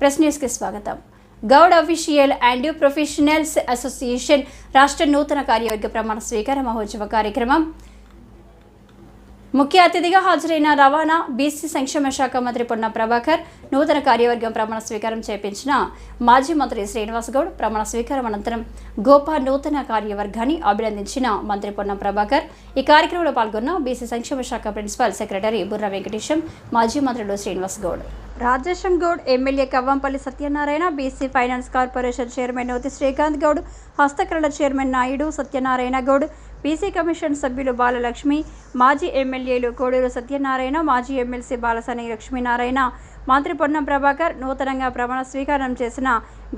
Press న్యూస్కి స్వాగతం. Goud official and professionals association రాష్ట్ర నూతన కార్యవర్గ ప్రమాణ స్వీకార మహోత్సవ కార్యక్రమం ముఖ్య అతిథిగా హాజరైన రవాణా బీసీ సంక్షేమ శాఖ మంత్రి పొన్న ప్రభాకర్ నూతన కార్యవర్గం ప్రమాణ స్వీకారం చేపించిన మాజీ మంత్రి శ్రీనివాస్ గౌడ్ ప్రమాణ స్వీకారం అనంతరం గోపా నూతన కార్యవర్గాన్ని అభినందించిన మంత్రి పొన్న ప్రభాకర్ ఈ కార్యక్రమంలో పాల్గొన్న బీసీ సంక్షేమ శాఖ ప్రిన్సిపల్ సెక్రటరీ బుర్ర వెంకటేశం మాజీ మంత్రులు Srinivas Goud. Rajesham Goud MLA Kavvampalli Satyanarayana BC finance corporation chairman Nothi Srikanth Goud హస్తకళల chairman Naidu Satyanarayana Goud BC commission సభ్యులు బాలలక్ష్మి మాజీ ఎమ్మెల్యేలు కోడూరు సత్యనారాయణ మాజీ ఎమ్మెల్సీ బాలసాని లక్ష్మీనారాయణ మంత్రి పొన్నం ప్రభాకర్ నూతనంగా ప్రమాణ స్వీకారం చేసిన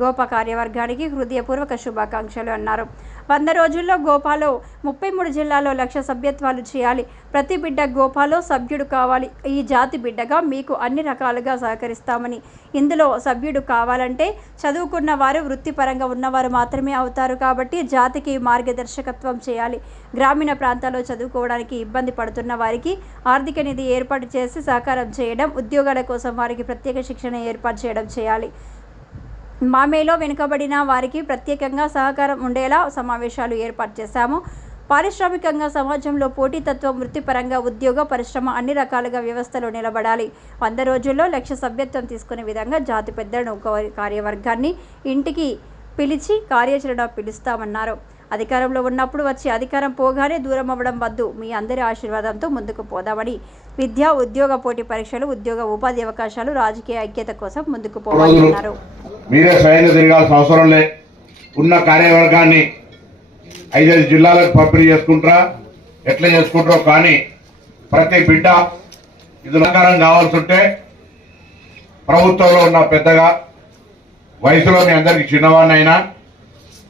గోప కార్యవర్గానికి హృదయపూర్వక శుభాకాంక్షలు అన్నారు. వంద రోజుల్లో గోపాలో ముప్పై మూడు జిల్లాల్లో లక్ష సభ్యత్వాలు చేయాలి. ప్రతి బిడ్డ గోపాలో సభ్యుడు కావాలి. ఈ జాతి బిడ్డగా మీకు అన్ని రకాలుగా సహకరిస్తామని. ఇందులో సభ్యుడు కావాలంటే చదువుకున్న వారు వృత్తిపరంగా ఉన్నవారు మాత్రమే అవుతారు కాబట్టి జాతికి మార్గదర్శకత్వం చేయాలి. గ్రామీణ ప్రాంతాల్లో చదువుకోవడానికి ఇబ్బంది పడుతున్న వారికి ఆర్థిక నిధి ఏర్పాటు చేసి సహకారం చేయడం ఉద్యోగాల కోసం వారికి ప్రత్యేక శిక్షణ ఏర్పాటు చేయడం చేయాలి. మామేలో వెనుకబడిన వారికి ప్రత్యేకంగా సహకారం ఉండేలా సమావేశాలు ఏర్పాటు చేశాము. పారిశ్రామికంగా సమాజంలో పోటీతత్వం వృత్తిపరంగా ఉద్యోగ పరిశ్రమ అన్ని రకాలుగా వ్యవస్థలో నిలబడాలి. వంద రోజుల్లో లక్ష సభ్యత్వం తీసుకునే విధంగా జాతి పెద్దలను కార్యవర్గాన్ని ఇంటికి పిలిచి కార్యాచరణ పిలుస్తామన్నారు. అధికారంలో ఉన్నప్పుడు వచ్చి అధికారం పోగానే దూరం అవ్వడం వద్దు. మీ అందరి ఆశీర్వాదంతో ముందుకు పోదామని. విద్య ఉద్యోగ పోటీ పరీక్షలు ఉద్యోగ ఉపాధి అవకాశాలు రాజకీయ ఐక్యత కోసం ముందుకు పోవాలన్నారు. మీరే స్వయంగా తిరగాల్సిన అవసరం లే. ఉన్న కార్యవర్గాన్ని ఐదైదు జిల్లాలకు పంపిణీ చేసుకుంటారా? ఎట్లా చేసుకుంటారో కానీ ప్రతి బిడ్డ ఇది ప్రకారం కావాల్సి ఉంటే ప్రభుత్వంలో ఉన్న పెద్దగా వయసులో మీ అందరికి చిన్నవాడినైనా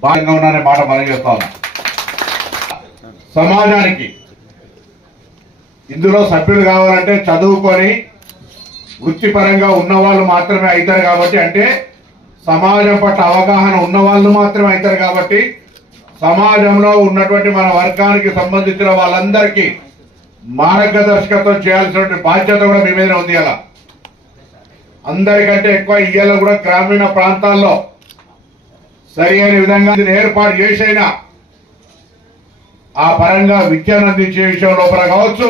భాగంగా ఉన్నానే మాట మనం చేస్తా ఉన్నా. సమాజానికి ఇందులో సభ్యులు కావాలంటే చదువుకొని వృత్తిపరంగా ఉన్న వాళ్ళు మాత్రమే అవుతారు కాబట్టి అంటే సమాజం పట్ల అవగాహన ఉన్న వాళ్ళు మాత్రమే అవుతారు కాబట్టి సమాజంలో ఉన్నటువంటి మన వర్గానికి సంబంధించిన వాళ్ళందరికీ మార్గదర్శకత్వం చేయాల్సినటువంటి బాధ్యత కూడా మీ మీద ఉంది అలా. అందరికంటే ఎక్కువ ఇయ్యాల కూడా గ్రామీణ ప్రాంతాల్లో సరి అయిన విధంగా దీన్ని ఏర్పాటు చేసైనా ఆ పరంగా విద్యను అందించే విషయం లోపల కావచ్చు.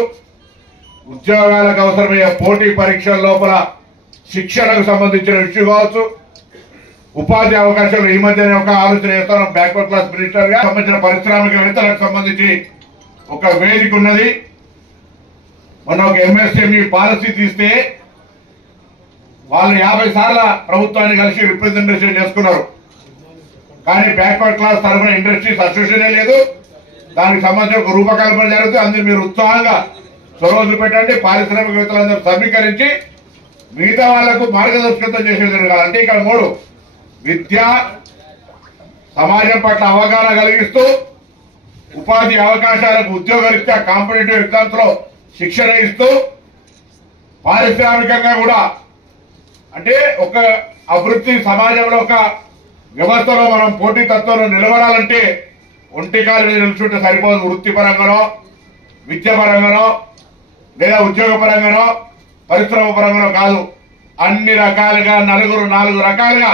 ఉద్యోగాలకు అవసరమయ్యే పోటీ పరీక్షల లోపల శిక్షణకు సంబంధించిన విషయం కావచ్చు. ఉపాధి అవకాశాలు ఈ మధ్యనే ఒక ఆలోచన చేస్తాను. బ్యాక్వర్డ్ క్లాస్ మినిస్టర్గా సంబంధించిన పారిశ్రామికవేత్తలకు సంబంధించి ఒక వేదిక ఉన్నది. మొన్న ఒక ఎంఎస్ఎంఈ పాలసీ తీస్తే వాళ్ళు యాభై సార్ల ప్రభుత్వాన్ని కలిసి రిప్రజెంటేషన్ చేసుకున్నారు. కానీ బ్యాక్వర్డ్ క్లాస్ తరఫున ఇండస్ట్రీస్ అసోసియేషన్ లేదు. దానికి సంబంధించిన ఒక రూపకల్పన జరుగుతుంది. అందుకు మీరు ఉత్సాహంగా చొరవ చూపెట్టండి పారిశ్రామికవేత్తలందరూ సమీకరించి మిగతా వాళ్ళకు మార్గదర్శకత్వం చేసేది జరగాలంటే ఇక్కడ మూడు. విద్య సమాజం పట్ల అవగాహన కలిగిస్తూ ఉపాధి అవకాశాలకు ఉద్యోగరీత్యా కాంపిటేటివ్ ఎగ్జామ్స్లో శిక్షణ ఇస్తూ పారిశ్రామికంగా కూడా అంటే ఒక అభివృద్ధి సమాజంలో ఒక వ్యవస్థలో మనం పోటీతత్వంలో నిలబడాలంటే ఒంటికాల మీద నిల్చుంటే సరిపోదు వృత్తిపరంగానో విద్యాపరంగానో లేదా ఉద్యోగ పరంగానో పరిశ్రమ పరంగానో కాదు. అన్ని రకాలుగా నలుగురు నాలుగు రకాలుగా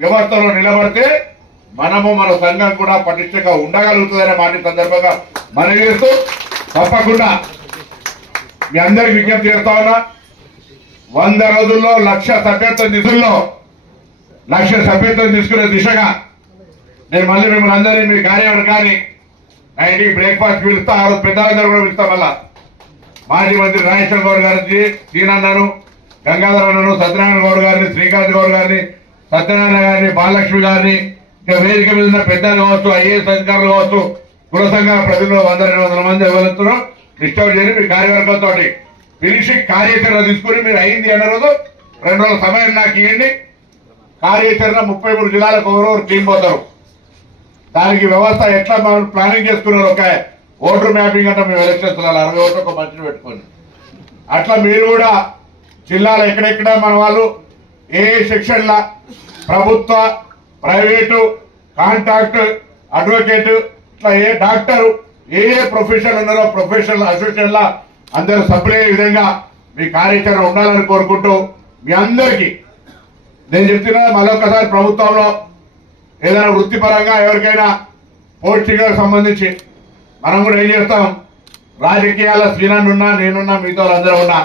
వ్యవస్థలో నిలబడితే మనము మన సంఘం కూడా పటిష్టంగా ఉండగలుగుతుందనే మాట సందర్భంగా మనం చేస్తూ తప్పకుండా మీ అందరికి విజ్ఞప్తి చేస్తా ఉన్నా వంద రోజుల్లో లక్ష సభ్యత్వం దిశల్లో లక్ష సభ్యత్వం తీసుకునే దిశగా నేను మళ్ళీ మిమ్మల్ని అందరినీ మీ కార్యవర్గాన్ని నైన్టీ బ్రేక్ఫాస్ట్ పిలుస్తా ఆ రోజు పెద్దలందరూ కూడా పిలుస్తా మళ్ళా. మాజీ మంత్రి రాజేశ్వర గౌడ్ గారికి శ్రీనన్నను గంగాధర అన్నను సత్యనారాయణ గౌడ్ గారిని శ్రీకాంత్ గౌడ్ గారిని సత్యనారాయణ గారిని బాలలక్ష్మి గారిని ఇంకా వేదిక మీద ఉన్న పెద్దలు కావచ్చు ఐఏఎస్ అధికారులు కావచ్చు గృహ సంఘాల ప్రజలు వంద రెండు వందల మంది ఎవరెత్తున్నారు డిస్టర్బ్ చేసి మీ కార్యవర్గంతో పిలిచి కార్యాచరణ తీసుకుని మీరు అయింది అన్న రోజు రెండు రోజుల సమయం నాకు ఇవ్వండి. కార్యాచరణ ముప్పై మూడు జిల్లాలకు ఎవరెవరు టీం పోతారు. దానికి వ్యవస్థ ఎట్లా మనం ప్లానింగ్ చేసుకున్నారు? ఒక ఓటర్ మ్యాపింగ్ అంటే మేము ఎలక్షన్స్ అరవై ఓట్లు ఒక మనిషిని పెట్టుకొని అట్లా మీరు కూడా జిల్లాలో ఎక్కడెక్కడ మన వాళ్ళు ఏ సెక్షన్ల ప్రభుత్వ ప్రైవేటు కాంట్రాక్ట్ అడ్వకేటు ఇట్లా ఏ డాక్టర్ ఏ ఏ ప్రొఫెషన్ ఉన్నారో ప్రొఫెషనల్ అసోసియేషన్ల అందరూ సభ్యులయ్యే విధంగా మీ కార్యాచరణ ఉండాలని కోరుకుంటూ మీ అందరికీ నేను చెప్తున్నా మరొకసారి ప్రభుత్వంలో ఏదైనా వృత్తిపరంగా ఎవరికైనా పోస్టింగ్లకు సంబంధించి మనం కూడా ఏం చేస్తాం? రాజకీయాల శ్రీనాన్ని ఉన్నా నేనున్నా మిగతా అందరూ ఉన్నా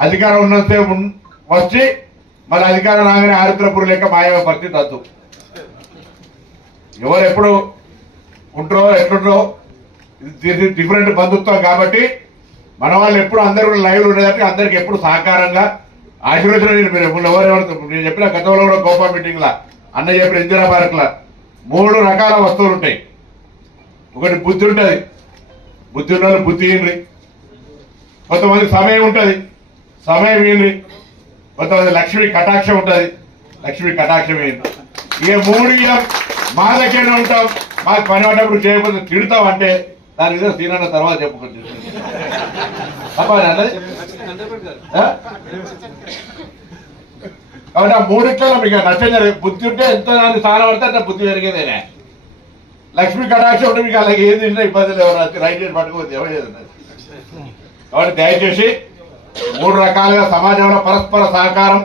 అధికారం ఉన్నంతసేపు ఉన్- వచ్చి మళ్ళీ అధికారం రాగానే ఆరుద్రపురు లెక్క మాయవ పరిస్థితి వద్దు ఎవరు ఎప్పుడు ఉంటారో ఎట్లుంటారో ఇది డిఫరెంట్ బంధుత్వం కాబట్టి మన వాళ్ళు ఎప్పుడు అందరూ లైవ్ ఉండేదంటే అందరికి ఎప్పుడు సహకారంగా ఆశీర్వచనం నేను మీరు ఎప్పుడు నేను చెప్పిన గతంలో కూడా గోపా మీటింగ్లా అన్న చెప్పిన ఇందిరా పార్క్ మూడు రకాల వస్తువులు ఉంటాయి. ఒకటి బుద్ధి ఉంటుంది. బుద్ధి ఉన్న బుద్ధి ఇయ్యండి కొంతమంది సమయం ఉంటుంది. సమయం ఇయ్యండి కొంతమంది లక్ష్మి కటాక్షం ఉంటుంది. లక్ష్మి కటాక్షం ఇయ్యండి ఇక మూడు ఇక మా దగ్గరనే ఉంటాం. మాకు పని పడ్డప్పుడు చేయకపోతే తిడతాం అంటే దాని మీద సీనన్న తర్వాత చెప్పుకోండి తప్పని అన్నది? కాబట్టి ఆ మూడిట్లలో మీకు నచ్చని బుద్ధి ఉంటే ఎంత దాన్ని స్థానం పడితే అంత బుద్ధి జరిగేదేనే లక్ష్మీ కటాక్షం ఉంటే మీకు అలాగే ఏం ఇబ్బంది లేవు. రైట్ చేసి పట్టుకోవద్దు ఎవరు లేదు కాబట్టి దయచేసి మూడు రకాలుగా సమాజంలో పరస్పర సహకారం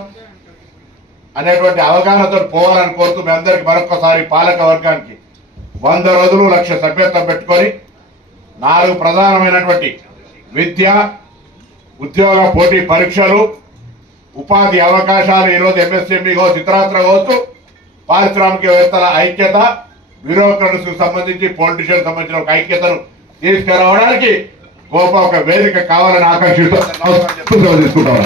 అనేటువంటి అవగాహనతో పోవాలని కోరుతూ మీ అందరికి మరొకసారి పాలక వర్గానికి వంద రోజులు లక్ష సభ్యత్వం పెట్టుకొని నాలుగు ప్రధానమైనటువంటి విద్య ఉద్యోగ పోటీ పరీక్షలు ఉపాధి అవకాశాలు ఈరోజు ఎంఎస్ఎంఈ కావచ్చు ఇతరాత్ర కావచ్చు పారిశ్రామికవేత్తల ఐక్యత బ్యూరోక్రట్స్ సంబంధించి పొలిటీషియన్ సంబంధించిన ఒక ఐక్యతను తీసుకురావడానికి గొప్ప ఒక వేదిక కావాలని ఆకాంక్షిస్తూ తీసుకుంటాం.